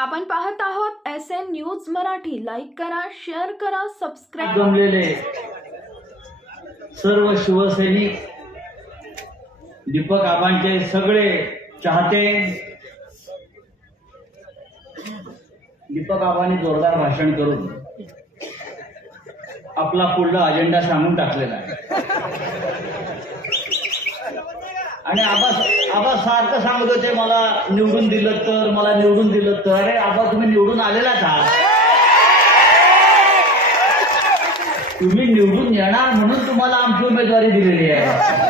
आपण पाहत आहोत S N news Marathi. Like करा शेअर करा सबस्क्राईब जमलेले सर्व शिवसैनिक दीपक आबांचे सगळे चाहते. दीपक आबांनी जोरदार भाषण करून आपला पुढला अजेंडा सांगून टाकलेला आहे. आणि आबा आबा सारखं सांगत होते मला निवडून दिलं तर मला निवडून दिलं तर. अरे आबा तुम्ही निवडून आलेलाच आहात तुम्ही निवडून येणार म्हणून तुम्हाला आमची उमेदवारी दिलेली आहे.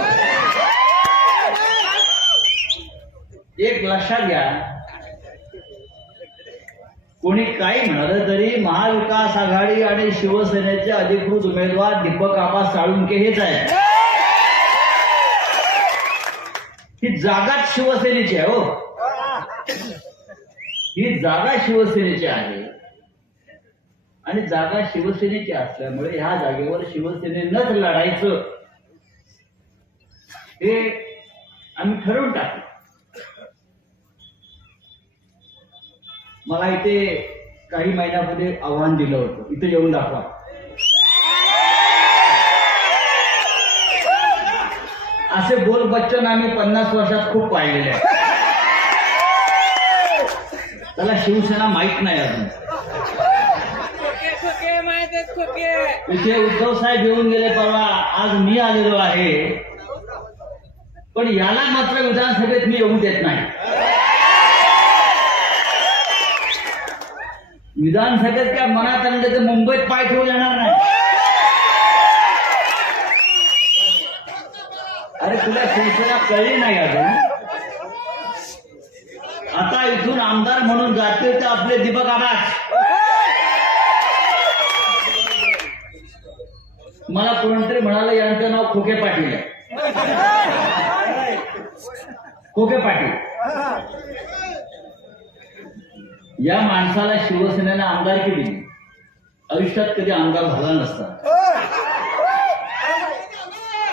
एक लक्षात घ्या. कोणी काही म्हणाल तरी महाविकास आघाडी आणि शिवसेनेचे अधिकृत उमेदवार दीपक आबा साळुंके हेच आहेत. ही जागा शिवसेनेची आहे हो. ही जागा शिवसेनेची आहे. आणि जागा शिवसेनेची असल्यामुळे ह्या जागेवर शिवसेनेनंच लढायचं. हे आम्ही ठरवून टाकलं. मला इथे काही महिन्यामध्ये आव्हान दिलं होतं. इथे येऊन दाखवा. असे बोल बच्चन आम्ही पन्नास वर्षात खूप पाहिलेले आहे त्याला शिवसेना माहीत नाही अजून. इथे उद्धव साहेब येऊन गेले परवा आज मी आलेलो आहे. पण याला मात्र विधानसभेत मी येऊ देत नाही. विधानसभेत काय मनात आणलं तर मुंबईत पाय ठेवून येणार नाही. अरे तुला शिवसेना कळली नाही अजून? आता इथून आमदार म्हणून जाते तर आपले दीपक आबास. मला कोणतरी म्हणालं यांचं नाव खोके पाटील आहे. खोके पाटील. या माणसाला शिवसेनेनं आमदारकी दिली आयुष्यात कधी आमदार झाला नसता.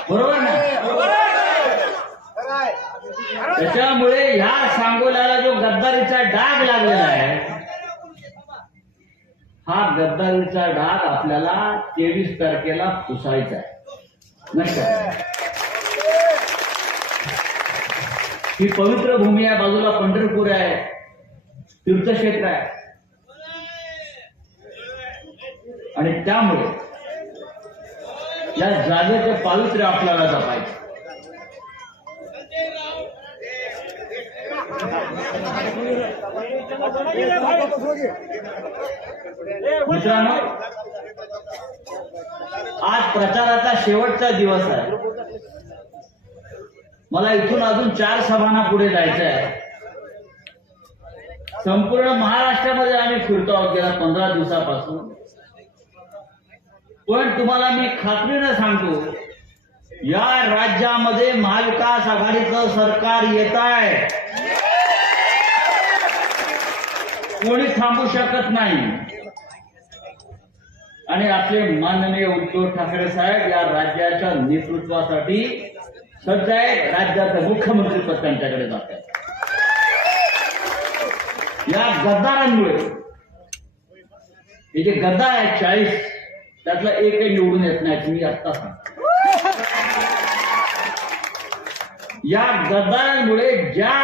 बरोबर ना? त्याच्यामुळे ह्या सांगोल्याला जो गद्दारीचा डाग लागलेला आहे हा गद्दारीचा डाग आपल्याला तेवीस तारखेला पुसायचा आहे. नाही का? ही पवित्र भूमी आहे बाजूला पंढरपूर आहे तीर्थक्षेत्र आहे. आणि त्यामुळे या जागेचं पावित्र्य आपल्याला जपायचं मित्रांनो आज प्रचाराचा शेवटचा दिवस आहे. मला इथून अजून चार सभांना पुढे जायचं आहे संपूर्ण महाराष्ट्रामध्ये आम्ही फिरतो आहोत गेल्या पंधरा दिवसापासून. पण तुम्हाला मी खात्रीनं सांगतो या राज्यामध्ये महाविकास आघाडीचं सरकार येत आहे. कोणी थांबू शकत नाही. आणि आपले माननीय उद्धव ठाकरे साहेब या राज्याच्या नेतृत्वासाठी सज्ज आहेत राज्याचं मुख्यमंत्री पद त्यांच्याकडे जात आहे. या गद्दारांमुळे हे जे गद्दार आहेत चाळीस त्यातला एकही निवडून येत नाही मी आत्ता सांगतो. या गद्दारांमुळे ज्या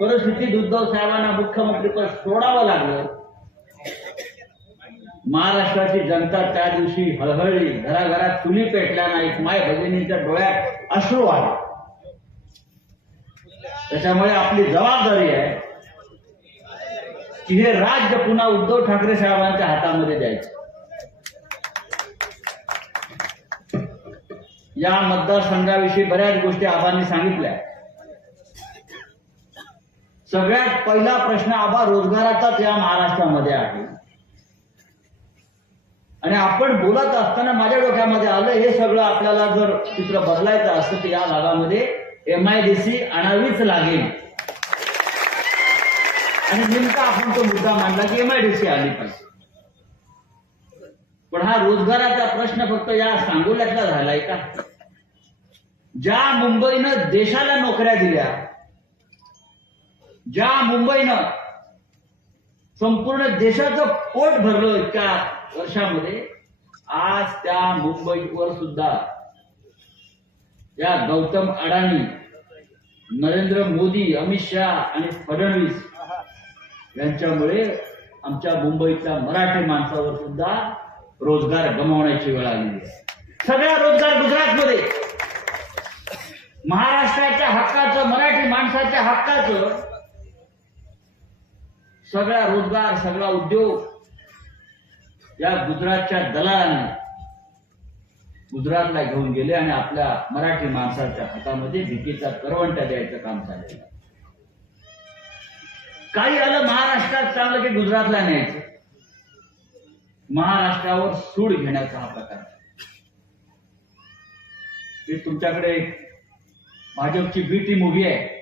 परिस्थितीत उद्धव साहेबांना मुख्यमंत्रीपद सोडावं लागलं. महाराष्ट्राची जनता त्या दिवशी हळहळली. घराघरात चुली पेटल्या नाहीत. माय भगिनींच्या डोळ्यात अश्रू आले त्याच्यामुळे आपली जबाबदारी आहे की हे राज्य पुन्हा उद्धव ठाकरे साहेबांच्या हातामध्ये द्यायचं. या मतदारसंघाविषयी बऱ्याच गोष्टी आबांनी सांगितल्या. सगळ्यात पहिला प्रश्न आबा रोजगाराचाच या महाराष्ट्रामध्ये आहे. आणि आपण बोलत असताना माझ्या डोक्यामध्ये आलं हे सगळं आपल्याला जर चित्र बदलायचं असतं तर या भागामध्ये एमआयडीसी आणावीच लागेल. आणि नेमका आपण तो मुद्दा मांडला की एम आय डी आली पाहिजे. पण हा रोजगाराचा प्रश्न फक्त या सांगोल्यातला झालाय का? ज्या मुंबईनं देशाला नोकऱ्या दिल्या ज्या मुंबईनं संपूर्ण देशाचं पोट भरलं इतक्या वर्षामध्ये आज त्या मुंबईवर सुद्धा या गौतम अडाणी नरेंद्र मोदी अमित शहा आणि फडणवीस यांच्यामुळे आमच्या मुंबईतल्या मराठी माणसावर सुद्धा रोजगार गमावण्याची वेळ आलेली आहे. सगळा रोजगार गुजरातमध्ये. महाराष्ट्राच्या हक्काचं मराठी माणसाच्या हक्काचं सगळा रोजगार सगळा उद्योग या गुजरातच्या दलालांनी गुजरातला घेऊन गेले आणि आपल्या मराठी माणसाच्या हातामध्ये भीतीचा करवंटा द्यायचं काम चाललेलं काही आलं महाराष्ट्रात चांगलं की गुजरातला न्यायचं. महाराष्ट्रावर सूड घेण्याचा हा प्रकार. आहे. ते तुमच्याकडे भाजपची बी टीम उभी आहे.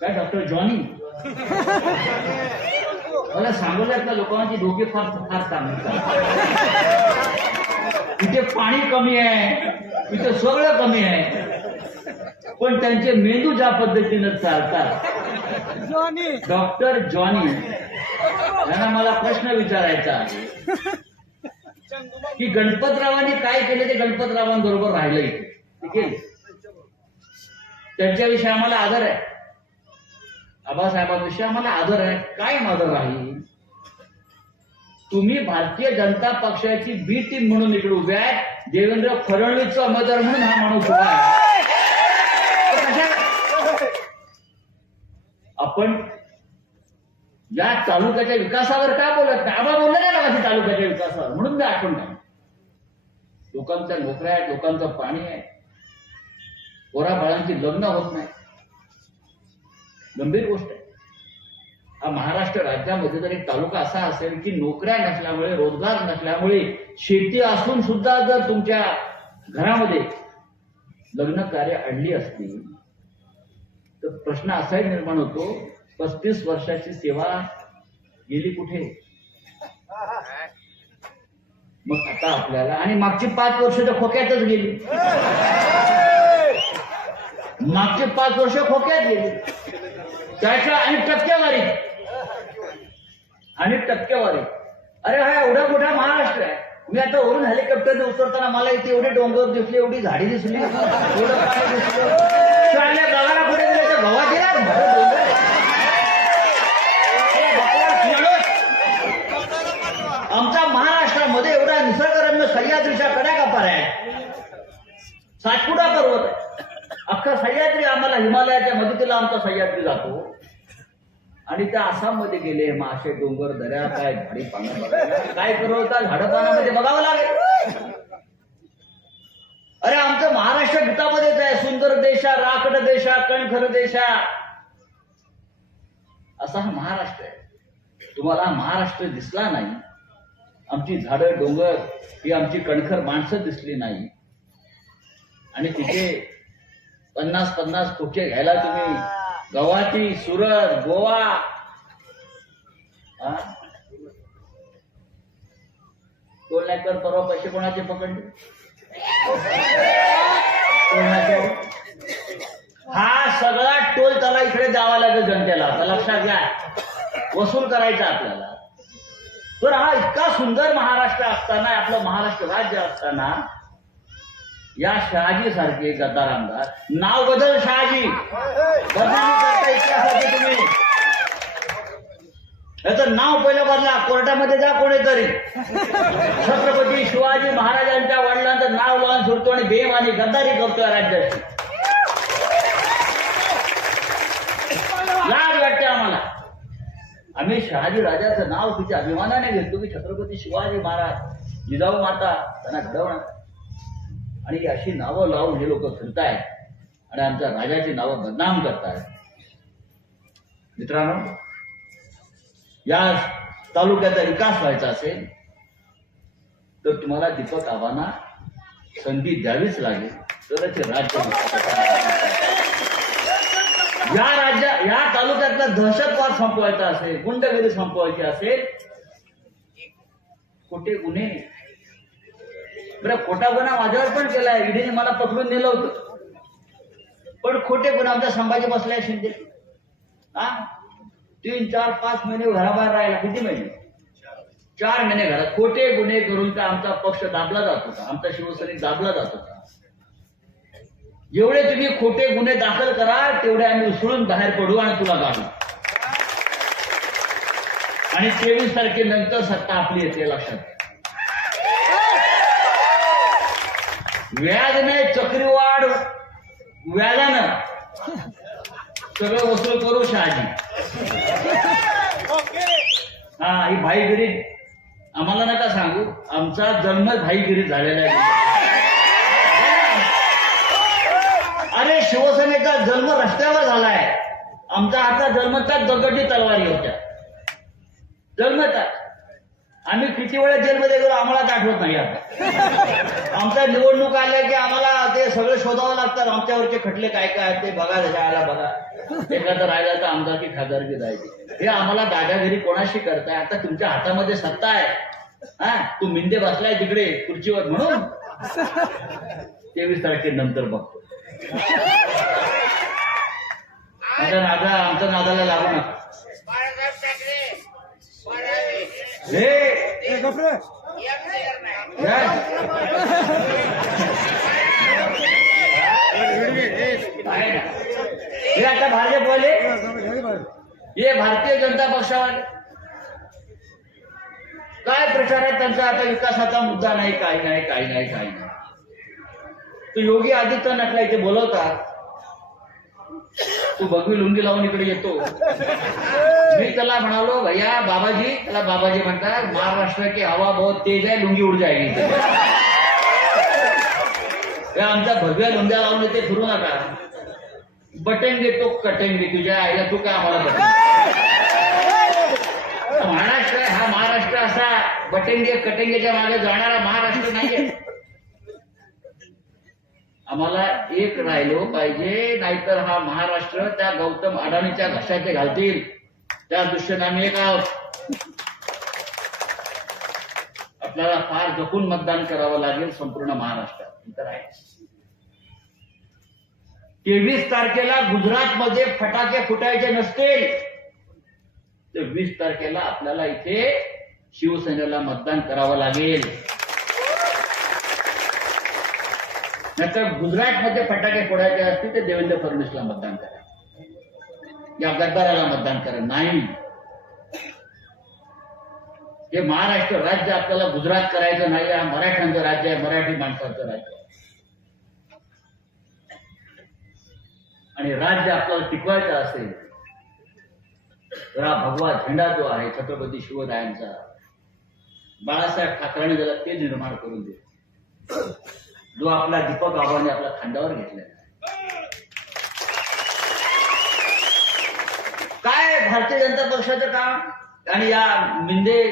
काय डॉक्टर जॉनी मला सांगोल्यातल्या लोकांची डोके फार फार चांगली. इथे पाणी कमी आहे इथे सगळं कमी आहे. पण त्यांचे मेंदू ज्या पद्धतीनं चालतात डॉक्टर जॉनी यांना मला प्रश्न विचारायचा की गणपतरावांनी काय केलं ते गणपतरावांबरोबर राहिलं इथे ठीक आहे? त्यांच्याविषयी आम्हाला आदर आहे. आबासाहेबांविषयी आम्हाला आदर आहे. काय आदर आहे? तुम्ही भारतीय जनता पक्षाची बी टीम म्हणून इकडे उभे आहेत. देवेंद्र फडणवीसचा उमेदवार म्हणून हा माणूस उभा आहे. आपण या तालुक्याच्या विकासावर का बोलत नाही? आबा बोलले नाही माझ्या तालुक्याच्या विकासावर. म्हणून मी आठवण नाही. लोकांच्या नोकऱ्या आहेत लोकांचं पाणी आहे. कोरा बाळांची लग्न होत नाही. गंभीर गोष्ट आहे. हा महाराष्ट्र राज्यामध्ये जर एक तालुका असा असेल की नोकऱ्या नसल्यामुळे रोजगार नसल्यामुळे शेती असून सुद्धा जर तुमच्या घरामध्ये लग्न कार्य अडली असतील तर प्रश्न असाही निर्माण होतो पस्तीस वर्षाची सेवा गेली कुठे? मग आता आपल्याला आणि मागची पाच वर्ष तर खोक्यातच गेली. मागचे पाच वर्ष खोक्यात गेली. त्याच्या आणि टक्केवारी. आणि टक्केवारी. अरे हा एवढा मोठा महाराष्ट्र आहे. मी आता वरून हेलिकॉप्टरने उतरताना मला इथे एवढे डोंगर दिसले एवढी झाडी दिसली एवढं पाणी दिसलं. कुठे गेले तर गेला. आमच्या महाराष्ट्रामध्ये एवढा निसर्गरम्य सह्याद्रीच्या कड्याकापार आहे. सातपुडा पर्वत आहे. अख्खा सह्याद्री आम्हाला हिमालयाच्या मदतीला आमचा सह्याद्री जातो. आणि त्या आसाममध्ये गेले मासे डोंगर दऱ्या काय झाडी पानं काय करवता झाडं पानामध्ये बघावं लागेल. अरे आमचं महाराष्ट्र गीतामध्येच आहे. सुंदर देशा राकड देशा कणखर देशा. असा हा महाराष्ट्र आहे. तुम्हाला महाराष्ट्र दिसला नाही. आमची झाडं डोंगर ही आमची कणखर माणसं दिसली नाही. आणि तिथे पन्नास पन्नास खोके घ्यायला तुम्ही? गवाती सुरत गोवा. हा? टोल नाक्यावर परवा पैसे कोणाचे पकडले? हा सगळा टोल त्याला इकडे द्यावा लागेल जनतेला. आता लक्षात घ्या. वसूल करायचा आपल्याला. तर हा इतका सुंदर महाराष्ट्र असताना आपलं महाराष्ट्र राज्य असताना या शहाजी सारखे गद्दार आमदार. नाव बदल शहाजी. बदनामी तुम्ही. याचं नाव पहिलं बदला. कोर्टामध्ये जा कोणीतरी. छत्रपती शिवाजी महाराजांच्या वडिलांचं नाव लावून सोडतो आणि बेमानी गद्दारी करतोय राज्याची. लाज वाटते आम्हाला. आम्ही शहाजी राजाचं नाव तिच्या अभिमानाने घेतो की छत्रपती शिवाजी महाराज. जिजाऊ माता त्यांना घडवणार. आणि अशी नावं लावून हे लोक फिरतायत आणि आमच्या राजाची नावं बदनाम करतायत. मित्रांनो या तालुक्याचा विकास व्हायचा असेल तर तुम्हाला दीपक आव्हाना संधी द्यावीच लागेल. तरच राज्य या राज्या या तालुक्यातला दहशतवाद संपवायचा असेल गुंडगिरी संपवायची असेल कुठे गुन्हे बरं खोटा गुन्हा माझ्यावर पण केलाय. ईडीने मला पकडून नेलं होतं. पण खोटे गुन्हा आमच्या संभाजी बसलाय शिंदे हा? तीन चार पाच महिने घराबाहेर राहिला किती महिने? चार महिने घरात. खोटे गुन्हे करून तर आमचा पक्ष दाबला जात होता. आमचा शिवसैनिक दाबला जात होता. जेवढे तुम्ही खोटे गुन्हे दाखल करा तेवढे आम्ही उसळून बाहेर पडू आणि तुला काढू आणि तेवीस तारखेनंतर सत्ता आपली येते लक्षात घ्या. व्याज नाही चक्रीवाढ व्याजानं. सगळं वसूल करू शहाजी. हा ही भाईगिरी आम्हाला नका सांगू आमचा जन्म भाईगिरी झालेला आहे. अरे शिवसेनेचा जन्म रस्त्यावर झालाय. आमचा आता जन्मताच दगडी तलवारी होत्या. जन्मताच. आम्ही किती वेळा जेलमध्ये गेलो आम्हाला आठवत नाही आता. आमच्या निवडणूक आल्या की आम्हाला ते सगळं शोधावं लागतात आमच्यावरचे खटले काय काय आहेत ते बघा जायला बघा. एखादं राहिला तर आमदारकी खासदारकी जायची. हे आम्हाला दादागिरी कोणाशी करताय? आता तुमच्या हातामध्ये सत्ता आहे. हा? तू मिंदे बसलाय तिकडे खुर्चीवर म्हणून. तेवीस तारखेनंतर बघतो. आमच्या नादा आमच्या नादाला लागू नका बाळासाहेब ठाकरे बारावे हे आता भाजपवाले हे भारतीय जनता पक्षावाले काय प्रचार आहे? त्यांचा आता विकासाचा मुद्दा नाही काही नाही काही नाही काही नाही. तो योगी आदित्यनाथला इथे बोलवतात. तू बघवी लुंगी लावून इकडे येतो. मी त्याला म्हणालो भैया बाबाजी त्याला बाबाजी म्हणतात महाराष्ट्र की हवा बहुत तेज आहे लुंगी उड जाएगी. आमच्या भगव्या लुंग्या लावून ते फिरू नका. बटेंगे तो कटेंगे तुझ्या आईला तू काय आम्हाला बटन महाराष्ट्र हा महाराष्ट्र असा बटेंगे कटेंगेच्या मागे जाणारा महाराष्ट्र नाहीये. आम्हाला एक राहिलो पाहिजे नाहीतर हा महाराष्ट्र त्या गौतम अडाणीच्या घशाचे घालतील. त्या दृष्टीने आम्ही एक आहोत. आपल्याला फार जपून मतदान करावं लागेल संपूर्ण महाराष्ट्रात. तर आहे. तेवीस तारखेला गुजरात मध्ये फटाके फुटायचे नसतील. तर वीस तारखेला आपल्याला इथे शिवसेनेला मतदान करावं लागेल. नाहीतर गुजरातमध्ये फटाके फोडायचे असतील तर देवेंद्र फडणवीसला मतदान करा. या गद्दाराला मतदान करा. नाही. हे महाराष्ट्र राज्य आपल्याला गुजरात करायचं नाही हा मराठ्यांचं राज्य आहे मराठी माणसाचं राज्य आहे. आणि राज्य आपल्याला टिकवायचं असेल तर हा भगवा झेंडा जो आहे छत्रपती शिवरायांचा बाळासाहेब ठाकरेने त्याला ते निर्माण करून दे जो आपला दीपक आबाने आपल्या खांद्यावर घेतलाय काय भारतीय जनता पक्षाचं काम? आणि या मिंदे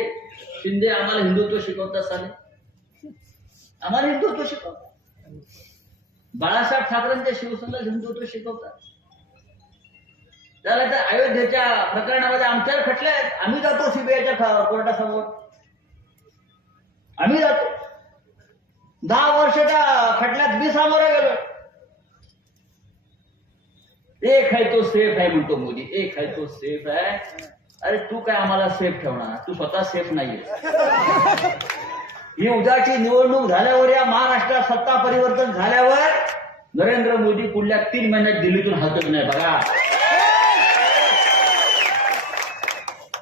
शिंदे आम्हाला हिंदुत्व शिकवतात साले. आम्हाला हिंदुत्व शिकवतात. बाळासाहेब ठाकरेंच्या शिवसेनेला हिंदुत्व शिकवतात. त्याला त्या अयोध्येच्या प्रकरणामध्ये आमच्यावर खटले आहेत. आम्ही जातो सीबीआयच्या कोर्टासमोर. आम्ही जातो. दहा वर्षाच्या खटल्यात मी सामोरं गेलो एक आहे तो सेफ आहे म्हणतो मोदी. एक आहे तो सेफ आहे. अरे तू काय आम्हाला सेफ ठेवणार? तू स्वतः सेफ नाहीये. ही उद्याची निवडणूक झाल्यावर या महाराष्ट्रात सत्ता परिवर्तन झाल्यावर नरेंद्र मोदी पुढल्या तीन महिन्यात दिल्लीतून हलतच नाही. बघा.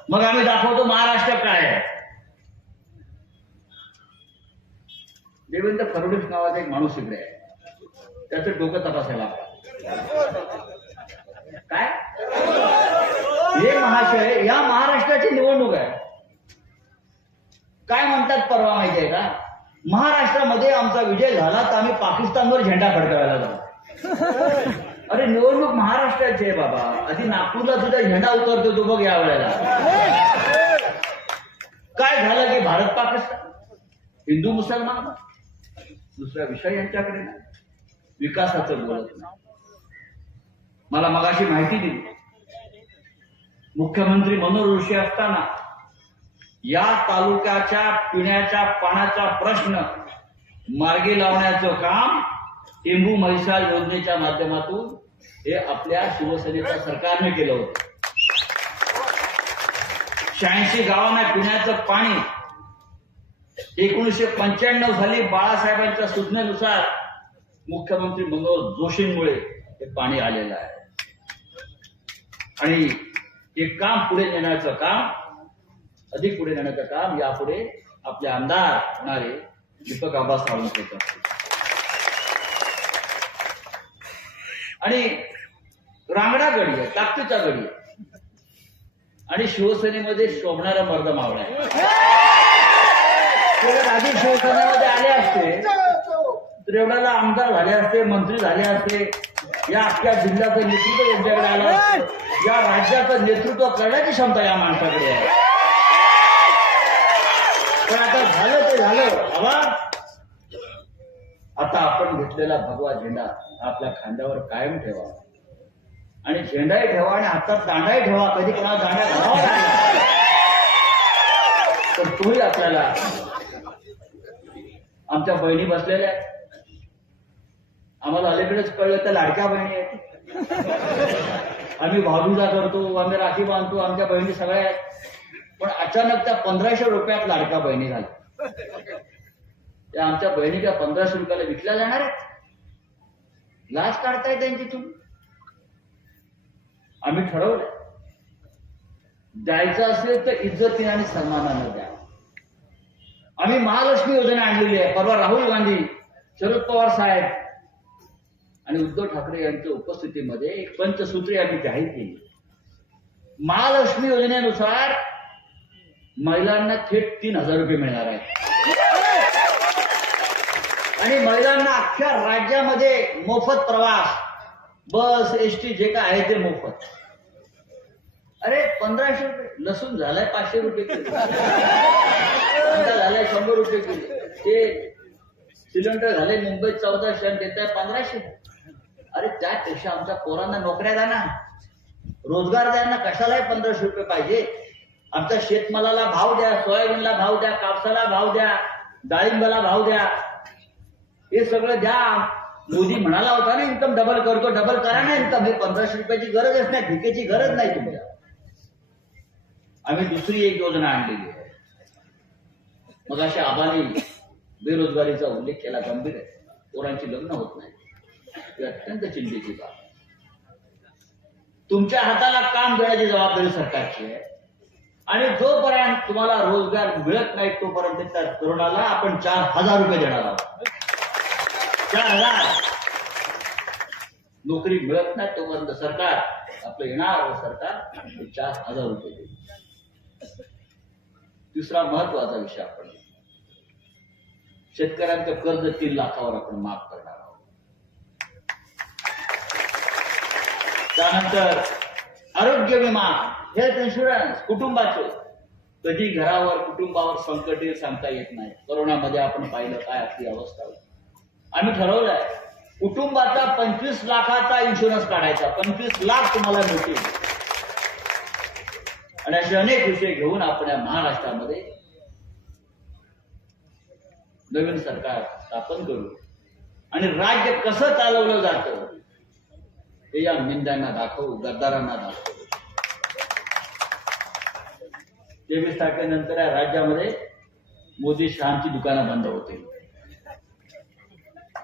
मग आम्ही दाखवतो महाराष्ट्र काय आहे. देवेंद्र फडणवीस नावाचा एक माणूस इकडे आहे. त्याचं डोकं तपासायला काय? हे महाशय या महाराष्ट्राची निवडणूक आहे. काय म्हणतात परवा माहिती आहे का? महाराष्ट्रामध्ये आमचा विजय झाला तर आम्ही पाकिस्तानवर झेंडा फडकवायला जाऊ. अरे निवडणूक महाराष्ट्राची आहे बाबा. आधी नागपूरला सुद्धा झेंडा उतरतो तो बघ या वेळेला. काय झालं की भारत पाकिस्तान हिंदू मुसलमान दुसरा विषय यांच्याकडे नाही विकासाचं बोलत नाही. मला मगाशी माहिती दिली. मुख्यमंत्री मनोहर ऋषी असताना या तालुक्याच्या पिण्याच्या पाण्याचा प्रश्न मार्गी लावण्याचं काम टेंबू म्हैसाळ योजनेच्या माध्यमातून हे आपल्या शिवसेनेच्या सरकारने केलं होतं. शहाऐंशी गावांना पिण्याचं पाणी एकोणीसशे पंच्याण्णव साली बाळासाहेबांच्या सूचनेनुसार मुख्यमंत्री मनोहर जोशींमुळे हे पाणी आलेलं आहे. आणि हे काम पुढे नेण्याचं काम अधिक पुढे नेण्याचं काम यापुढे आपले आमदार होणारे दीपक आबा सावंत आणि रांगडा गडी आहे ताकदीचा गडी आहे. आणि शिवसेनेमध्ये शोभणारा मर्द मावळा आहे. जर आधी शिवसेनेमध्ये आले असते. तर एवढ्याला आमदार झाले असते मंत्री झाले असते. या अख्ख्या जिल्ह्याचं नेतृत्व यांच्याकडे आलं या राज्याचं नेतृत्व करण्याची क्षमता या माणसाकडे आहे. पण आता झालं ते झालं. बाबा आता आपण घेतलेला भगवा झेंडा आपल्या खांद्यावर कायम ठेवा. आणि झेंडाही ठेवा आणि हातात दांडाही ठेवा. कधी कोणाला दांड्या घालावा तर तोही आपल्याला आमच्या बहिणी बसलेल्या आहेत. आम्हाला अलीकडेच कळलं त्या लाडक्या बहिणी आहेत. आम्ही भाऊबीजा करतो आम्ही राखी बांधतो आमच्या बहिणी सगळ्या आहेत. पण अचानक त्या पंधराशे रुपयात लाडक्या बहिणी झाल्या. त्या आमच्या बहिणी त्या पंधराशे रुपयाला विकल्या जाणार आहेत. लाच काढताय त्यांची तुम्ही? आम्ही ठरवलं द्यायचं असेल तर इज्जतीने आणि सन्मानानं द्या. आम्ही महालक्ष्मी योजना आणलेली आहे. परवा राहुल गांधी शरद पवार साहेब आणि उद्धव ठाकरे यांच्या उपस्थितीमध्ये एक पंचसूत्री आम्ही जाहीर केली. महालक्ष्मी योजनेनुसार महिलांना थेट तीन हजार रुपये मिळणार आहेत आणि महिलांना अख्ख्या राज्यामध्ये मोफत प्रवास बस एस टी जे काय आहे ते मोफत. अरे पंधराशे रुपये. लसूण झालाय पाचशे रुपये किलो. झालाय शंभर रुपये किलो. ते सिलेंडर झाले मुंबईत चौदाशे आणि देत आहे पंधराशे. अरे त्यापेक्षा आमच्या पोरांना नोकऱ्या द्या ना. रोजगार द्या ना. कशालाही पंधराशे रुपये पाहिजे. आमच्या शेतमालाला भाव द्या सोयाबीनला भाव द्या कापसाला भाव द्या डाळिंबाला भाव द्या. हे सगळं द्या. मोदी म्हणाला होता ना इन्कम डबल करतो डबल करा ना इन्कम. हे पंधराशे रुपयाची गरजच नाही भिकेची गरज नाही तुमच्या. आम्ही दुसरी एक योजना आणलेली आहे. मग अशा आबाने बेरोजगारीचा उल्लेख केला गंभीर आहे. पोरांची लग्न होत नाही. ही अत्यंत चिंतेची बाब तुमच्या हाताला काम देण्याची जबाबदारी सरकारची आहे. आणि जोपर्यंत तुम्हाला रोजगार मिळत नाही तोपर्यंत त्या तरुणाला आपण चार हजार रुपये देणार आहोत. चार हजार. नोकरी मिळत नाही तोपर्यंत सरकार आपलं येणार सरकार चार हजार रुपये देईल. तिसरा महत्त्वाचा विषय आपण शेतकऱ्यांचं कर्ज तीन लाखावर आपण माफ करणार आहोत. त्यानंतर आरोग्य विमा हेल्थ इन्शुरन्स कुटुंबाचे. कधी घरावर कुटुंबावर संकट सांगता येत नाही. कोरोनामध्ये आपण पाहिलं काय आपली अवस्था होती. आम्ही ठरवलंय कुटुंबाचा पंचवीस लाखाचा इन्शुरन्स काढायचा. पंचवीस लाख तुम्हाला मिळतील. आणि असे अनेक विषय घेऊन आपल्या महाराष्ट्रामध्ये नवीन सरकार स्थापन करू. आणि राज्य कसं चालवलं जातं हे या निंद्यांना दाखवू गद्दारांना दाखवू. तेवीस तारखेनंतर या राज्यामध्ये मोदी शहांची दुकानं बंद होतील.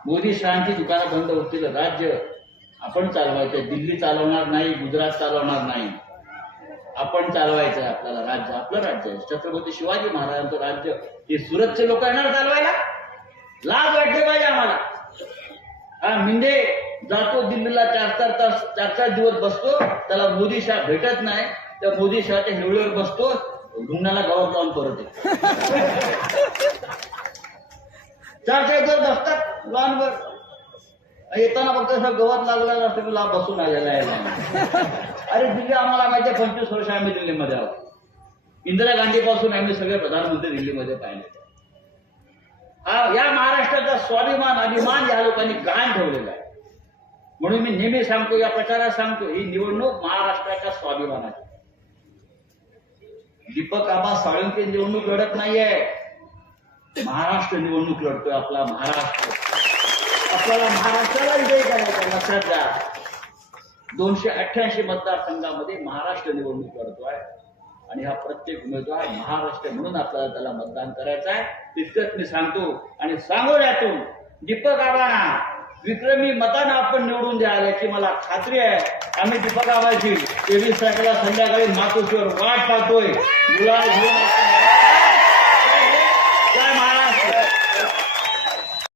मोदी शहांची दुकानं बंद होतील राज्य आपण चालवायचं दिल्ली चालवणार नाही गुजरात चालवणार नाही. आपण चालवायचं आहे आपल्याला राज्य आपलं राज्य आहे. छत्रपती शिवाजी महाराजांचं राज्य. हे सुरतचे लोक येणार चालवायला? लाज वाटली पाहिजे आम्हाला. हा मिंदे जातो दिल्लीला चार चार तास चार चार दिवस बसतो. त्याला मोदी शाह भेटत नाही. त्या मोदी शहाच्या हिवळीवर बसतो. गुन्ह्याला गवत लावून परत येतो. चार चार दिवस बसतात. लहानवर येताना फक्त गवत लागलेला असतो की लाभ बसून आलेला आहे. अरे दिल्ली आम्हाला माहिती पंचवीस वर्ष आम्ही दिल्लीमध्ये आहोत. इंदिरा गांधी पासून आम्ही सगळे प्रधानमंत्री दिल्लीमध्ये पाहिले. हा या महाराष्ट्राचा स्वाभिमान अभिमान या लोकांनी गहाण ठेवलेला आहे. म्हणून मी नेहमी सांगतो या प्रचारात सांगतो ही निवडणूक महाराष्ट्राच्या स्वाभिमानाची दीपक आबा साळुंके निवडणूक लढत नाहीये. महाराष्ट्र निवडणूक लढतोय आपला महाराष्ट्र. आपल्याला महाराष्ट्राला विजयी करायचा लक्षात घ्या दोनशे अठ्ठ्याऐंशी मतदारसंघामध्ये महाराष्ट्र निवडणूक लढतोय आणि हा प्रत्येक उमेदवार महाराष्ट्र म्हणून आपल्याला त्याला मतदान करायचं आहे. तितकंच मी सांगतो. आणि सांगोल्यातून दीपक आबाना विक्रमी मतानं आपण निवडून द्याल याची मला खात्री आहे. आम्ही दीपक आबाची तेवीस तारखेला संध्याकाळी मातोश्रीवर वाट पाहतोय. गुलाल घेऊन